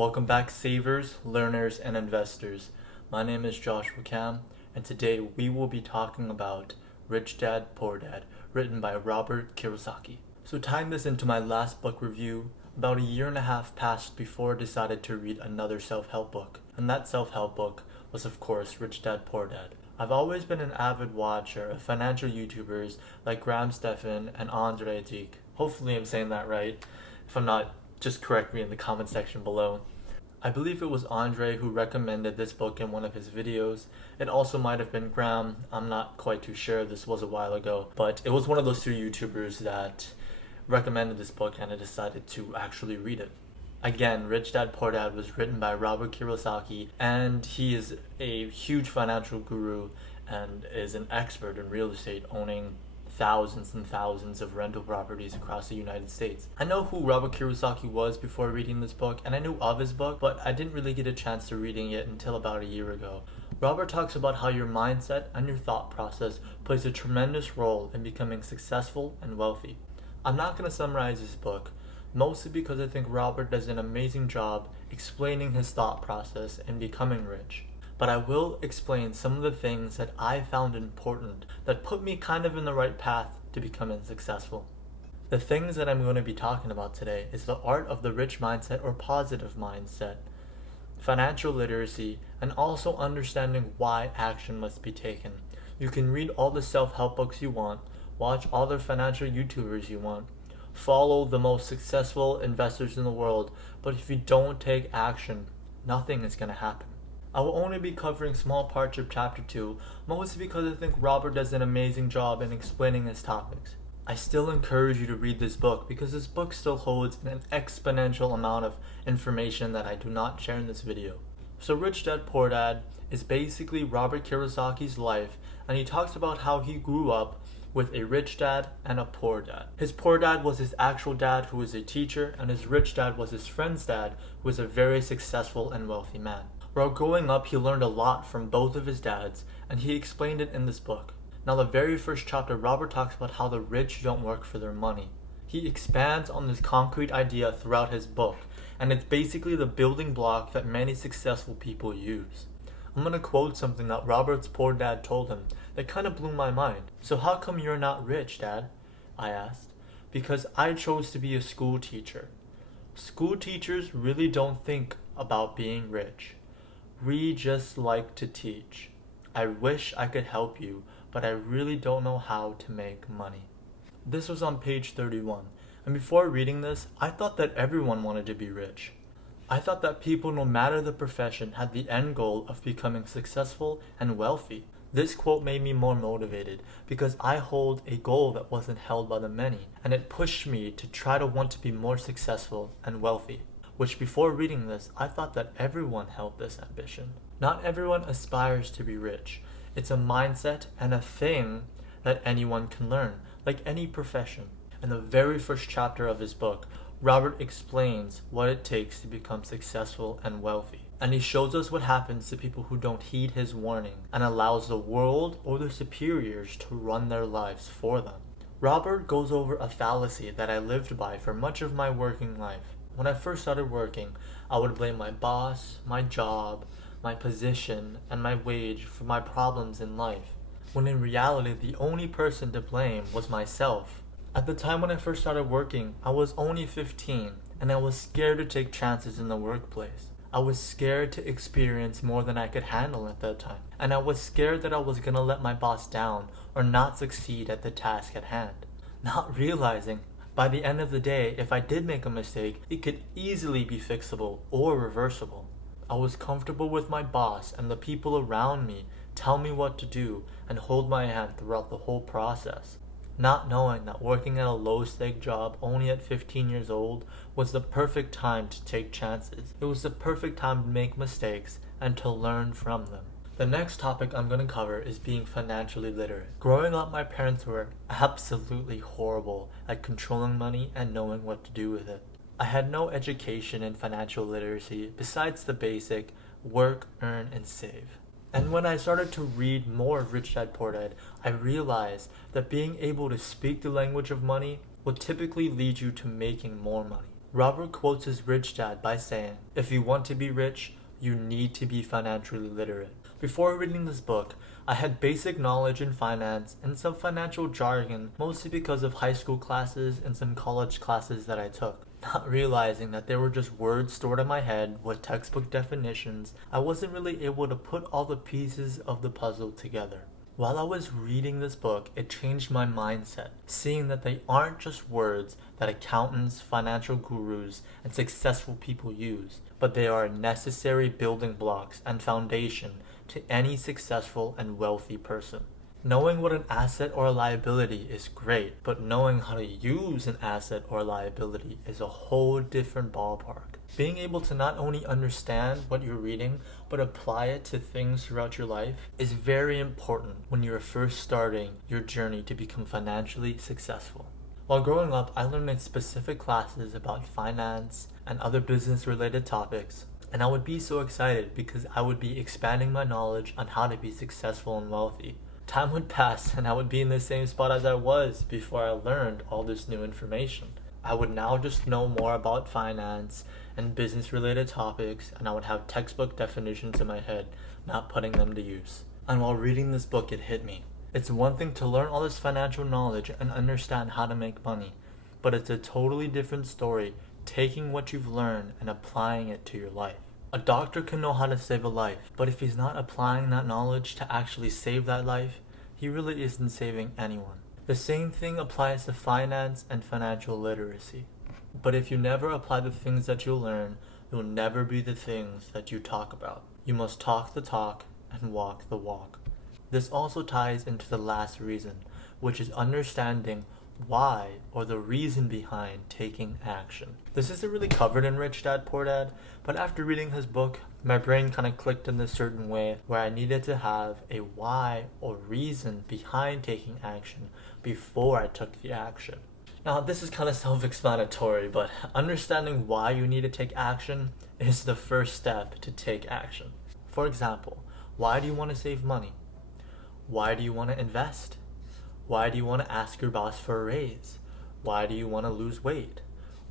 Welcome back, savers, learners, and investors. My name is Joshua Cam, and today we will be talking about Rich Dad, Poor Dad, written by Robert Kiyosaki. So tying this into my last book review, about a year and a half passed before I decided to read another self-help book. And that self-help book was, of course, Rich Dad, Poor Dad. I've always been an avid watcher of financial YouTubers like Graham Stephan and Andre Diek. Hopefully I'm saying that right. If I'm not, just correct me in the comment section below. I believe it was Andre who recommended this book in one of his videos. It also might have been Graham. I'm not quite too sure. This was a while ago. But it was one of those two YouTubers that recommended this book and I decided to actually read it. Again, Rich Dad Poor Dad was written by Robert Kiyosaki, and he is a huge financial guru and is an expert in real estate, owning thousands and thousands of rental properties across the United States. I know who Robert Kiyosaki was before reading this book, and I knew of his book, but I didn't really get a chance to reading it until about a year ago. Robert talks about how your mindset and your thought process plays a tremendous role in becoming successful and wealthy. I'm not going to summarize his book, mostly because I think Robert does an amazing job explaining his thought process in becoming rich. But I will explain some of the things that I found important that put me kind of in the right path to becoming successful. The things that I'm going to be talking about today is the art of the rich mindset or positive mindset, financial literacy, and also understanding why action must be taken. You can read all the self-help books you want, watch all the financial YouTubers you want, follow the most successful investors in the world, but if you don't take action, nothing is going to happen. I will only be covering small parts of chapter 2, mostly because I think Robert does an amazing job in explaining his topics. I still encourage you to read this book because this book still holds an exponential amount of information that I do not share in this video. So Rich Dad Poor Dad is basically Robert Kiyosaki's life, and he talks about how he grew up with a rich dad and a poor dad. His poor dad was his actual dad, who was a teacher, and his rich dad was his friend's dad, who was a very successful and wealthy man. While growing up, he learned a lot from both of his dads, and he explained it in this book. Now, the very first chapter, Robert talks about how the rich don't work for their money. He expands on this concrete idea throughout his book, and it's basically the building block that many successful people use. I'm going to quote something that Robert's poor dad told him that kind of blew my mind. "So how come you're not rich, Dad?" I asked. "Because I chose to be a school teacher. School teachers really don't think about being rich. We just like to teach. I wish I could help you, but I really don't know how to make money." This was on page 31, and before reading this, I thought that everyone wanted to be rich. I thought that people, no matter the profession, had the end goal of becoming successful and wealthy. This quote made me more motivated because I hold a goal that wasn't held by the many, and it pushed me to try to want to be more successful and wealthy. Which, before reading this, I thought that everyone held this ambition. Not everyone aspires to be rich. It's a mindset and a thing that anyone can learn, like any profession. In the very first chapter of his book, Robert explains what it takes to become successful and wealthy. And he shows us what happens to people who don't heed his warning and allows the world or their superiors to run their lives for them. Robert goes over a fallacy that I lived by for much of my working life. When I first started working, I would blame my boss, my job, my position, and my wage for my problems in life, when in reality the only person to blame was myself. At the time when I first started working, I was only 15, and I was scared to take chances in the workplace. I was scared to experience more than I could handle at that time, and I was scared that I was going to let my boss down or not succeed at the task at hand, not realizing by the end of the day, if I did make a mistake, it could easily be fixable or reversible. I was comfortable with my boss and the people around me tell me what to do and hold my hand throughout the whole process, not knowing that working at a low-stake job only at 15 years old was the perfect time to take chances. It was the perfect time to make mistakes and to learn from them. The next topic I'm going to cover is being financially literate. Growing up, my parents were absolutely horrible at controlling money and knowing what to do with it. I had no education in financial literacy besides the basic work, earn, and save. And when I started to read more of Rich Dad Poor Dad, I realized that being able to speak the language of money will typically lead you to making more money. Robert quotes his rich dad by saying, "If you want to be rich, you need to be financially literate." Before reading this book, I had basic knowledge in finance and some financial jargon, mostly because of high school classes and some college classes that I took. Not realizing that they were just words stored in my head with textbook definitions, I wasn't really able to put all the pieces of the puzzle together. While I was reading this book, it changed my mindset, seeing that they aren't just words that accountants, financial gurus, and successful people use, but they are necessary building blocks and foundation to any successful and wealthy person. Knowing what an asset or a liability is great, but knowing how to use an asset or liability is a whole different ballpark. Being able to not only understand what you're reading, but apply it to things throughout your life is very important when you're first starting your journey to become financially successful. While growing up, I learned in specific classes about finance and other business-related topics, and I would be so excited because I would be expanding my knowledge on how to be successful and wealthy. Time would pass and I would be in the same spot as I was before I learned all this new information. I would now just know more about finance and business related topics, and I would have textbook definitions in my head, not putting them to use. And while reading this book, it hit me. It's one thing to learn all this financial knowledge and understand how to make money, but it's a totally different story taking what you've learned and applying it to your life. A doctor can know how to save a life, but if he's not applying that knowledge to actually save that life, he really isn't saving anyone. The same thing applies to finance and financial literacy. But if you never apply the things that you learn, you'll never be the things that you talk about. You must talk the talk and walk the walk. This also ties into the last reason, which is understanding why or the reason behind taking action. This isn't really covered in Rich Dad Poor Dad, but after reading his book, my brain kind of clicked in this certain way where I needed to have a why or reason behind taking action before I took the action. Now, this is kind of self-explanatory, but understanding why you need to take action is the first step to take action. For example, why do you want to save money? Why do you want to invest? Why do you want to ask your boss for a raise? Why do you want to lose weight?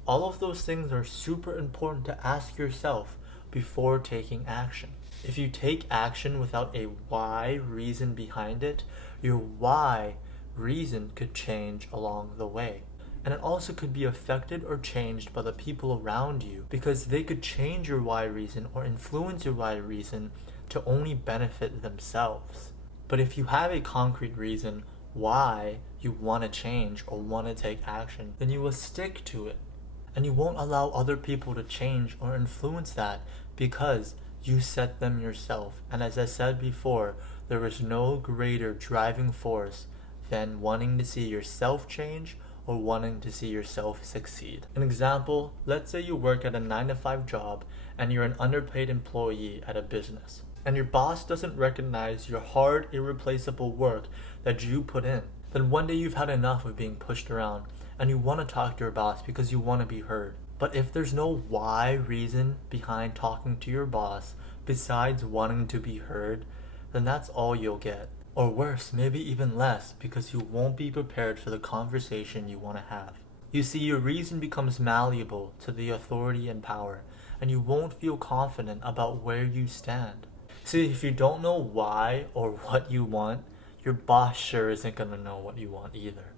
All of those things are super important to ask yourself before taking action. If you take action without a why reason behind it, your why reason could change along the way. And it also could be affected or changed by the people around you, because they could change your why reason or influence your why reason to only benefit themselves. But if you have a concrete reason why you want to change or want to take action, then you will stick to it. And you won't allow other people to change or influence that because you set them yourself. And as I said before, there is no greater driving force than wanting to see yourself change or wanting to see yourself succeed. An example, let's say you work at a 9-to-5 job and you're an underpaid employee at a business, and your boss doesn't recognize your hard, irreplaceable work that you put in. Then one day you've had enough of being pushed around and you want to talk to your boss because you want to be heard. But if there's no why reason behind talking to your boss besides wanting to be heard, then that's all you'll get. Or worse, maybe even less, because you won't be prepared for the conversation you want to have. You see, your reason becomes malleable to the authority and power, and you won't feel confident about where you stand. See, if you don't know why or what you want, your boss sure isn't going to know what you want either.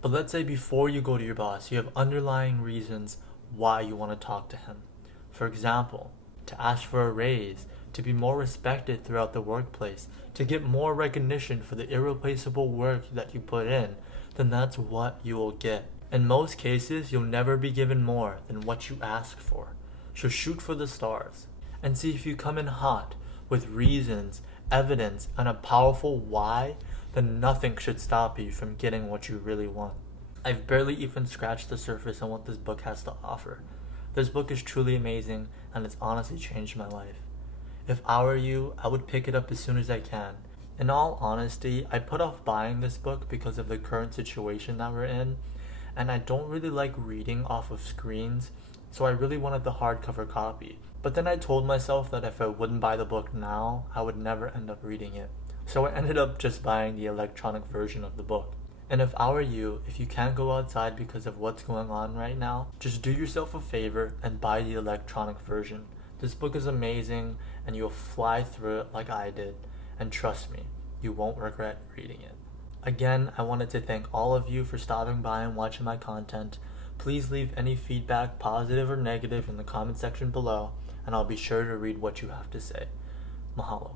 But let's say before you go to your boss, you have underlying reasons why you want to talk to him. For example, to ask for a raise, to be more respected throughout the workplace, to get more recognition for the irreplaceable work that you put in, then that's what you will get. In most cases, you'll never be given more than what you ask for. So shoot for the stars and see if you come in hot with reasons, evidence, and a powerful why, then nothing should stop you from getting what you really want. I've barely even scratched the surface on what this book has to offer. This book is truly amazing, and it's honestly changed my life. If I were you, I would pick it up as soon as I can. In all honesty, I put off buying this book because of the current situation that we're in, and I don't really like reading off of screens, so I really wanted the hardcover copy. But then I told myself that if I wouldn't buy the book now, I would never end up reading it. So I ended up just buying the electronic version of the book. And if I were you, if you can't go outside because of what's going on right now, just do yourself a favor and buy the electronic version. This book is amazing and you'll fly through it like I did. And trust me, you won't regret reading it. Again, I wanted to thank all of you for stopping by and watching my content. Please leave any feedback, positive or negative, in the comment section below, and I'll be sure to read what you have to say. Mahalo.